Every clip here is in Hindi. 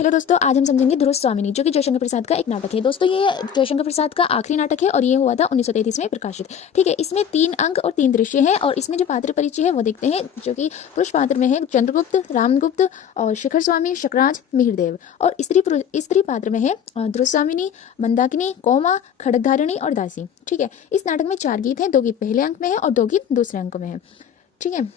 हेलो दोस्तों, आज हम समझेंगे दुरुस्त स्वामिनी, जो कि जयशंकर प्रसाद का एक नाटक है। दोस्तों, ये जयशंकर प्रसाद का आखिरी नाटक है और ये हुआ था 1933 में प्रकाशित। ठीक है, इसमें 3 अंक और 3 दृश्य हैं और इसमें जो पात्र परिचय है वो देखते हैं, जो कि पुरुष पात्र में है चंद्रगुप्त, रामगुप्त और शिखर स्वामी, शकराज, मिहिरदेव। और स्त्री पात्र में है दुरुस्त स्वामिनी, मंदाकिनी, कोमा, खड्गधारिणी और दासी। ठीक है, इस नाटक में 4 गीत हैं, 2 गीत पहले अंक में है और 2 गीत दूसरे अंक में है। ठीक है,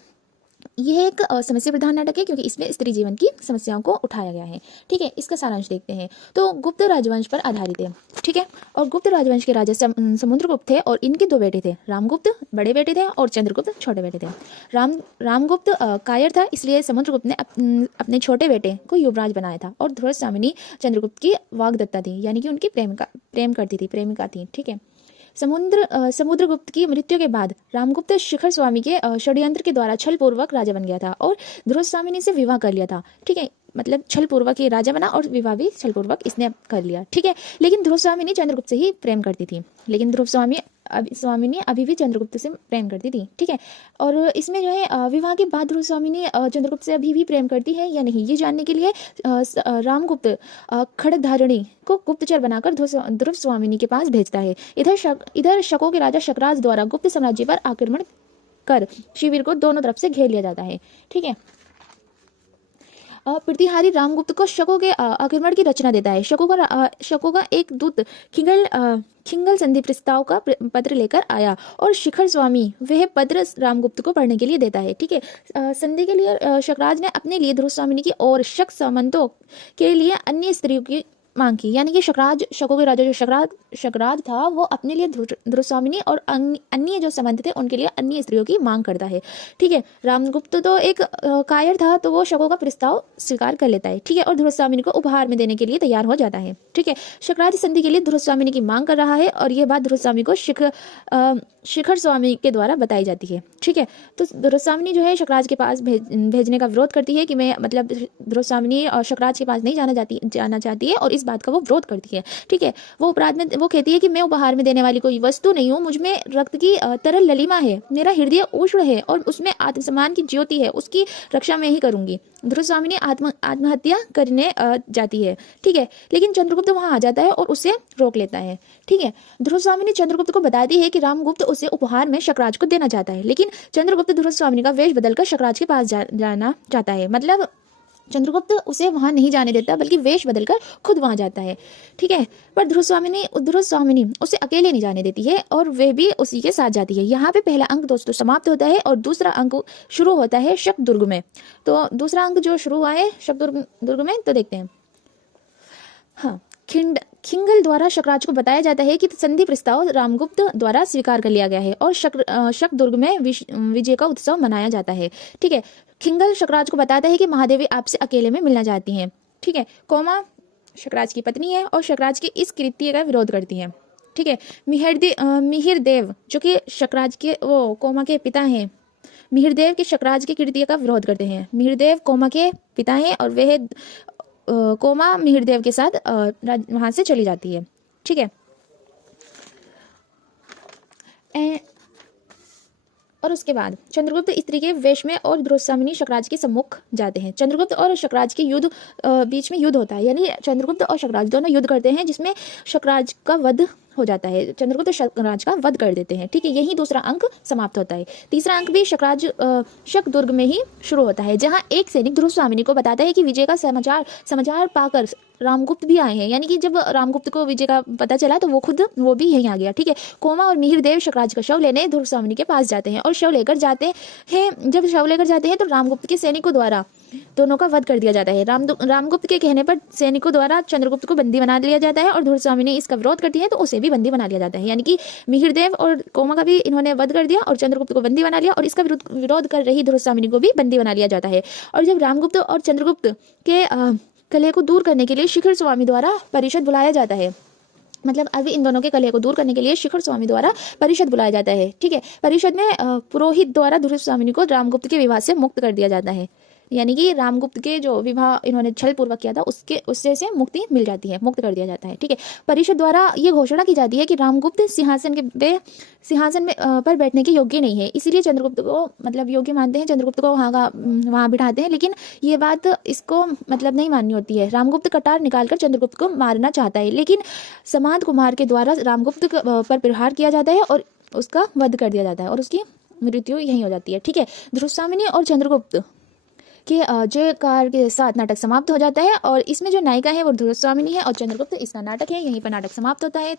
यह एक समस्या प्रधान नाटक है क्योंकि इसमें स्त्री जीवन की समस्याओं को उठाया गया है। ठीक है, इसका सारांश देखते हैं। तो गुप्त राजवंश पर आधारित है। ठीक है, और गुप्त राजवंश के राजा समुद्रगुप्त थे और इनके 2 बेटे थे, रामगुप्त बड़े बेटे थे और चंद्रगुप्त छोटे बेटे थे। रामगुप्त कायर था, इसलिए समुद्रगुप्त ने अपने छोटे बेटे को युवराज बनाया था। और ध्रुव स्वामिनी चंद्रगुप्त की वाग्दत्ता थी, यानी कि उनकी प्रेमिका थी। ठीक है, समुद्रगुप्त की मृत्यु के बाद रामगुप्त शिखर स्वामी के षड्यंत्र के द्वारा छल पूर्वक राजा बन गया था और ध्रुव स्वामिनी से विवाह कर लिया था। ठीक है, मतलब छल पूर्वक ये राजा बना और विवाह भी छल पूर्वक इसने कर लिया। ठीक है, लेकिन ध्रुव स्वामिनी चंद्रगुप्त से ही प्रेम करती थी। स्वामिनी अभी भी चंद्रगुप्त से प्रेम करती थी। ठीक है, और इसमें जो है विवाह के बाद ध्रुव स्वामिनी चंद्रगुप्त से अभी भी प्रेम करती है या नहीं, ये जानने के लिए रामगुप्त खड्गधारिणी को गुप्तचर बनाकर ध्रुव स्वामिनी के पास भेजता है। इधर शकों के राजा शकराज द्वारा गुप्त साम्राज्य पर आक्रमण कर शिविर को दोनों तरफ से घेर लिया जाता है। ठीक है, प्रतिहारी रामगुप्त को शकों के आक्रमण की रचना देता है। शकों का एक दूत खिंगल संधि प्रस्ताव का पत्र लेकर आया और शिखर स्वामी वह पत्र रामगुप्त को पढ़ने के लिए देता है। ठीक है, संधि के लिए शकराज ने अपने लिए ध्रुव स्वामिनी की और शक सामंतों के लिए अन्य स्त्रियों की मांग की, यानी कि शकों के राजा जो शकराज था वो अपने लिए ध्रुव स्वामिनी और अन्य जो सामंत थे उनके लिए अन्य स्त्रियों की मांग करता है। ठीक है, रामगुप्त तो एक कायर था, तो वो शकों का प्रस्ताव स्वीकार कर लेता है। ठीक है, और ध्रुव स्वामिनी को उपहार में देने के लिए तैयार हो जाता है। ठीक है, शकराज संधि के लिए ध्रुव स्वामिनी की मांग कर रहा है और यह बात ध्रुव स्वामी को शिखर स्वामी के द्वारा बताई जाती है। ठीक है, तो ध्रुव स्वामिनी जो है शकराज के पास भेजने का विरोध करती है कि मैं मतलब ध्रुव स्वामिनी और शकराज के पास नहीं जाना चाहती है और इस बात का वो विरोध करती है। ठीक है, वो अपराध में वो कहती है कि मैं उपहार में देने वाली कोई वस्तु नहीं हूँ, मुझमें रक्त की तरल ललिमा है, मेरा हृदय उष्ण है और उसमें आत्मसम्मान की ज्योति है, उसकी रक्षा मैं ही करूंगी। ध्रुव स्वामिनी आत्महत्या करने जाती है। ठीक है, लेकिन चंद्रगुप्त वहां आ जाता है और उसे रोक लेता है। ठीक है, ध्रुव स्वामिनी चंद्रगुप्त को बताती है कि रामगुप्त उसे उपहार में शकराज को देना चाहता है, लेकिन चंद्रगुप्त ध्रुव स्वामिनी का वेश बदलकर शकराज के पास जाना चाहता है। मतलब चंद्रगुप्त उसे वहां नहीं जाने देता बल्कि वेश बदलकर खुद वहां जाता है। ठीक है, पर ध्रुव स्वामिनी उसे अकेले नहीं जाने देती है और वे भी उसी के साथ जाती है। यहाँ पे पहला अंक दोस्तों समाप्त होता है और दूसरा अंक शुरू होता है शकदुर्ग में। तो दूसरा अंक जो शुरू हुआ है शकदुर्ग में, तो देखते हैं। हाँ, खिंगल द्वारा शकराज को बताया जाता है कि संधि प्रस्ताव रामगुप्त द्वारा स्वीकार कर लिया गया है और शकदुर्ग में विजय का उत्सव मनाया जाता है। ठीक है, खिंगल शकराज को बताता है कि महादेवी आपसे अकेले में मिलना चाहती हैं। ठीक है, कोमा शकराज की पत्नी है और शकराज के इस कृत्य का विरोध करती है। ठीक है, मिहिरदेव जो कि शकराज के वो कोमा के पिता हैं, मिहिरदेव के शकराज के कृत्य का विरोध करते हैं। मिहिरदेव कोमा के पिता हैं और वह कोमा मिहिरदेव के साथ वहां से चली जाती है। ठीक है, और उसके बाद चंद्रगुप्त स्त्री के वेश में और ध्रुव स्वामिनी शकराज के सम्मुख जाते हैं। चंद्रगुप्त और शकराज के बीच में युद्ध होता है, यानी चंद्रगुप्त और शकराज दोनों युद्ध करते हैं जिसमें शकराज का वध हो जाता है। चंद्रगुप्त शकराज का वध कर देते हैं। ठीक है, यही दूसरा अंक समाप्त होता है। तीसरा अंक भी शकदुर्ग में ही शुरू होता है, जहां एक सैनिक ध्रुव स्वामिनी को बताता है कि विजय का समाचार पाकर रामगुप्त भी आए हैं। यानी कि जब रामगुप्त को विजय का पता चला तो वो भी यहीं आ गया। ठीक है, कोमा और मिहिरदेव शकराज का शव लेने ध्रुव स्वामिनी के पास जाते हैं और शव लेकर जाते हैं तो रामगुप्त के सैनिकों द्वारा दोनों का वध कर दिया जाता है। रामगुप्त के कहने पर सैनिकों द्वारा चंद्रगुप्त को बंदी बना लिया जाता है और ध्रुव स्वामिनी इसका विरोध करती है तो उसे भी बंदी बना लिया जाता है। यानी कि मिहिरदेव और कोमा का भी इन्होंने वध कर दिया और चंद्रगुप्त को बंदी बना लिया और इसका विरोध कर रही ध्रुव स्वामिनी को भी बंदी बना लिया जाता है। और जब रामगुप्त और चंद्रगुप्त के कलह को दूर करने के लिए शिखर स्वामी द्वारा परिषद बुलाया जाता है, मतलब अभी इन दोनों के कलह को दूर करने के लिए शिखर स्वामी द्वारा परिषद बुलाया जाता है। ठीक है, परिषद में पुरोहित द्वारा ध्रुव स्वामिनी को रामगुप्त के विवाह से मुक्त कर दिया जाता है। यानी कि रामगुप्त के जो विवाह इन्होंने छल पूर्वक किया था उससे से मुक्ति मिल जाती है, मुक्त कर दिया जाता है। ठीक है, परिषद द्वारा ये घोषणा की जाती है कि रामगुप्त सिंहासन में पर बैठने के योग्य नहीं है, इसीलिए चंद्रगुप्त को मतलब योग्य मानते हैं, चंद्रगुप्त को वहाँ बिठाते हैं। लेकिन ये बात इसको मतलब नहीं माननी होती है। रामगुप्त कटार निकालकर चंद्रगुप्त को मारना चाहता है, लेकिन समांत कुमार के द्वारा रामगुप्त पर प्रहार किया जाता है और उसका वध कर दिया जाता है और उसकी मृत्यु यहीं हो जाती है। ठीक है, ध्रुवस्वामिनी और चंद्रगुप्त के जयकार के साथ नाटक समाप्त हो जाता है और इसमें जो नायिका है वो ध्रुवस्वामिनी है और चंद्रगुप्त इसका नाटक है। यहीं पर नाटक समाप्त होता है।